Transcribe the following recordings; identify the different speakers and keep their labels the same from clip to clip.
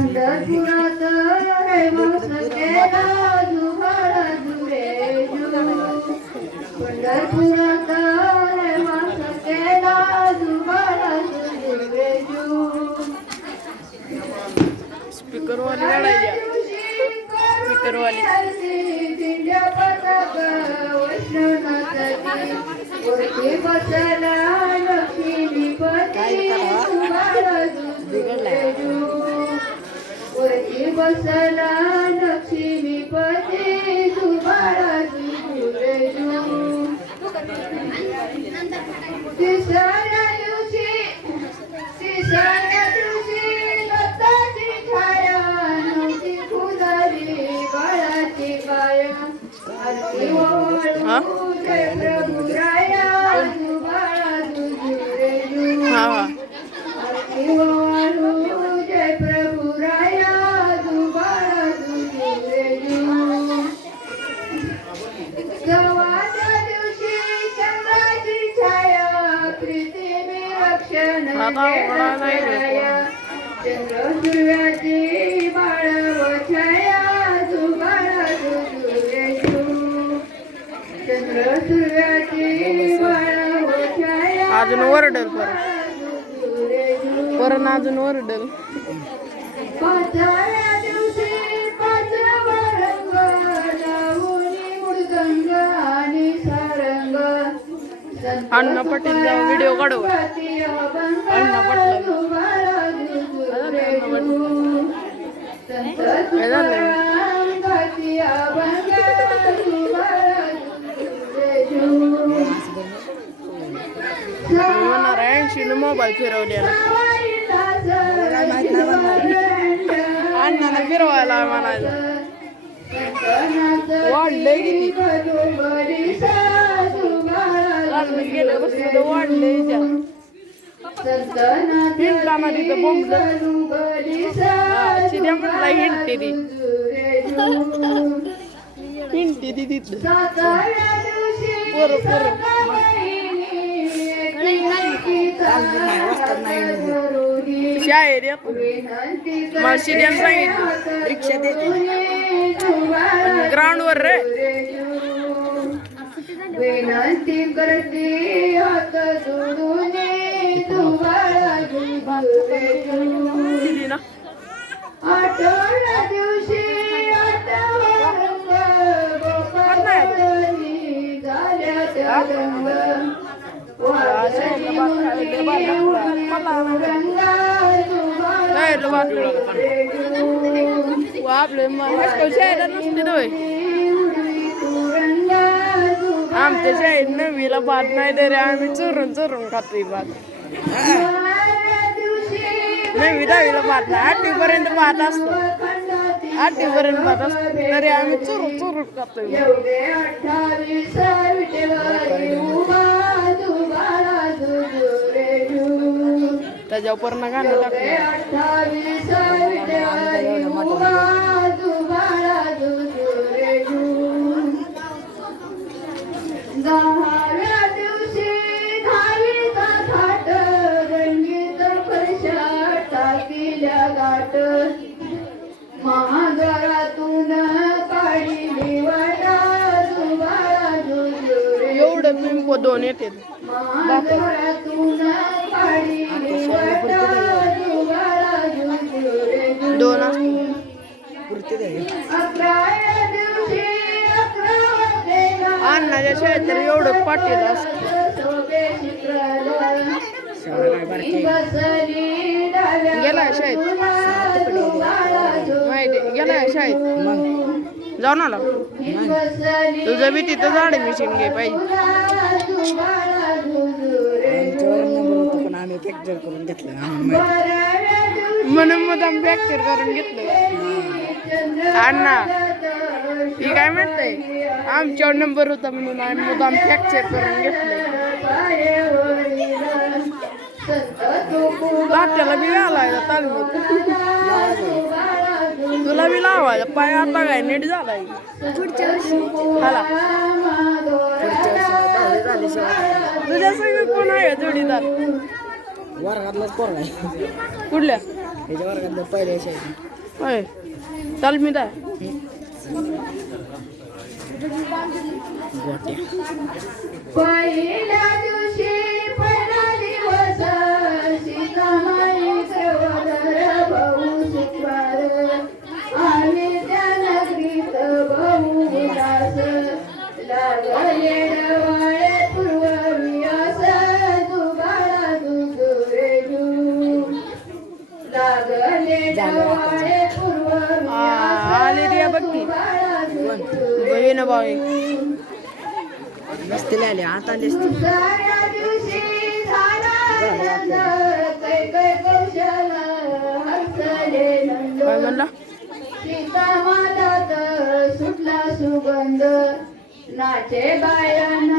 Speaker 1: पंढरपुरात केला जुबाळा जुरे पंढरपुरात हेमांस केला जुबाळा जुरे
Speaker 2: स्पीकरवाली लढाई स्पीकरवाली.
Speaker 1: वरती बसला बसला लक्ष्मीपती सुबाळा तिसऱ्या दिवशी तिसऱ्या दिवशी दत्ताची छाया नव्हती फुलारी बाळाची काया आरती? ओवाळू जय प्रभू राया तू बाळा तुझी रे
Speaker 2: आता उघडा नाही रे.
Speaker 1: छाया चंद्र सूर्याची बाळव छाया तू बाळा सूर्यशू चंद्र सूर्याची बाळव छाया
Speaker 2: अजून ओरडल परत अजून ओरडल
Speaker 1: पाचव्या दिवशी पाचवा रंग लावणी मृदंग आणि सारंग
Speaker 2: अण्णा पाटील व्हिडिओ काढू नारायण पाटला. काय झालं? मोबाईल फिरवलेला अण्णाला फिरवायला म्हणायला वाढले किती तर वाढलंय त्या हिंडला ना तिथं बोंबलं शिद्या म्हटला हिंडते ती. हिंडते ती तिथलं पोरं पोरं शाळेत येतो मला शिद्याला सांगितलं.
Speaker 1: रिक्षा देते.
Speaker 2: ग्राउंडवर रे.
Speaker 1: विनंती करते हात जोडून.
Speaker 2: आमच्या शाळेत नववीला भात नाही तरी आम्ही चुरून चुरून खातोय भात. नववी दहावीला भात नाही आठवी पर्यंत भात असतो. आठवी पर्यंत भात असतो. तरी आम्ही चुरून चुरून खातोय भात.
Speaker 1: एवढे अठ्ठावीस विटेवारी उभा तू बाळा तुझे जू
Speaker 2: त्याच्यावर पूर्ण गाणं
Speaker 1: एवढे
Speaker 2: दोन येते दोन असतात अण्णाच्या शाळेत तर एवढं पाटील असत. गेला शाळेत. माहिती गेला शाळेत. जाऊन आला. तुझं बी तिथं झाड मिशीन घे पाहिजे
Speaker 3: पण आम्ही फ्रॅक्चर करून घेतलं
Speaker 2: म्हणून मग आम्ही फ्रॅक्चर करून घेतलं अण्णा ही काय म्हणते आमच्यावर नंबर होता म्हणून आम्ही मुदाम फ्रॅक्चर करून घेतलं त्याला बी आलाय तालमीत तुला बी लावायला पाय आता काय नीट झालाय. पुढच्या
Speaker 3: वर्षी झाल्याशिवाय
Speaker 2: तुझ्या सगळं कोण आहे जोडीदार?
Speaker 3: वर्गातलाच पोरगा आहे.
Speaker 2: कुठल्या?
Speaker 3: त्याच्या वर्गातलं शाळेत.
Speaker 2: होय. चल मी काय
Speaker 3: गोट्या.
Speaker 1: पहिल्या दिवशी पहिला सुखवार आणि त्या नगरीत उदास. लागले
Speaker 2: बहीण भाऊ एक.
Speaker 3: नसतील आले आता आले असतील
Speaker 1: दुसऱ्या दिवशी झाला आनंद, कै कै कौशल हसले नंद.
Speaker 2: काय म्हणला
Speaker 1: सीता मातात सुटला सुगंध नाचे बायन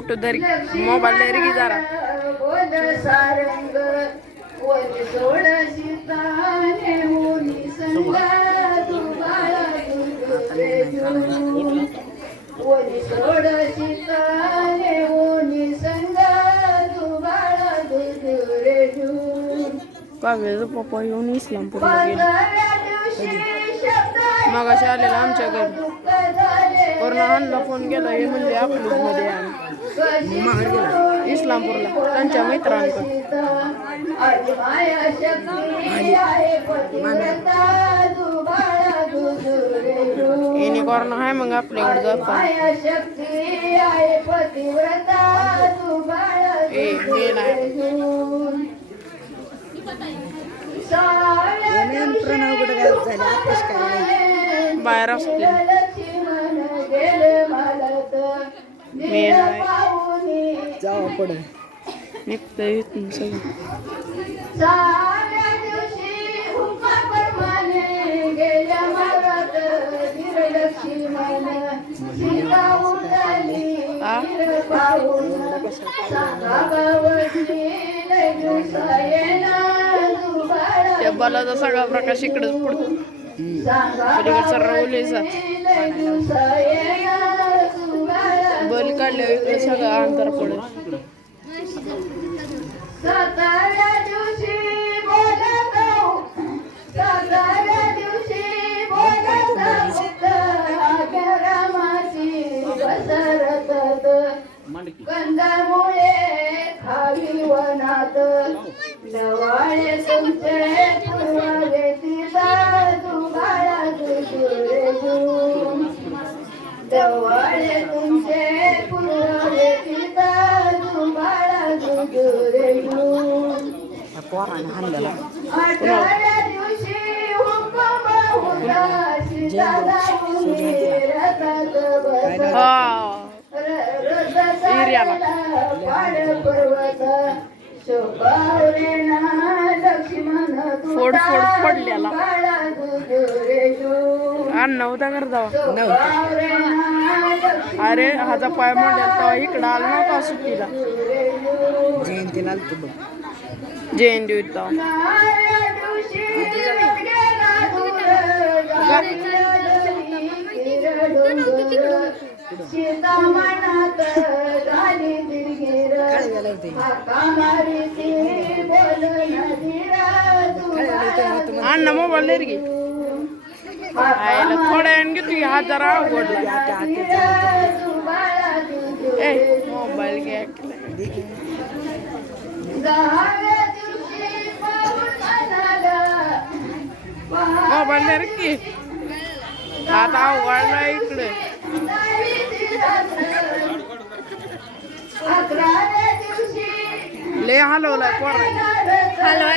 Speaker 2: फोटो धरी. मोबाईल धरी की जरा. काव्याचा पप्पा येऊन इस्लामपूरला गेला.
Speaker 1: शब्द
Speaker 2: मगाशी आलेला आमच्या घरी.
Speaker 1: दुःख झाले
Speaker 2: वरून हानला फोन केला हे म्हणजे अकलूजमध्ये आहे. इस्लामपूरला त्यांच्या मित्रांकडे. येणे कॉर्न आहे मग आपल्याकडे जाता.
Speaker 1: आहे.
Speaker 2: ए हे नाही.
Speaker 3: एम प्रणव पुढे.
Speaker 2: निघतं इथून सगळं.
Speaker 1: साऱ्या दिवशी गेल्या सीता पाहून. लय दिवसायेना
Speaker 2: त्या बलाचा सगळा प्रकाश इकडेच पडतो पलीकडचा रवलीचा बल काढल्यावर इकडे सगळं अंतर पडेल.
Speaker 1: साताव्या दिवशी बोलत. कंदामुळे खाली वनात. नवाळे तुमचे पूर्ववे तिला दुबाळा दुजुरे जू जवळे तुमचे पूर्ववे तिला दुबाळा दुजुरे अठराव्या दिवशी हुकम होता सीताला रथात
Speaker 2: फोड फोड. अण्णा कर जावा अरे हाचा पाय मोडला इकडं आला नव्हता सुट्टीला.
Speaker 3: जयंतीला आलतो बघ.
Speaker 2: जयंती होता.
Speaker 1: नाऱ्या दिवशी गेला
Speaker 2: आयला थोड्या वेळाने घेतो की हात जरा अवघडला ए मोबाईल घ्या मोबाईल नाही की. हात अवघडला इकडे. लय हलवलाय पोरा
Speaker 1: हलवाय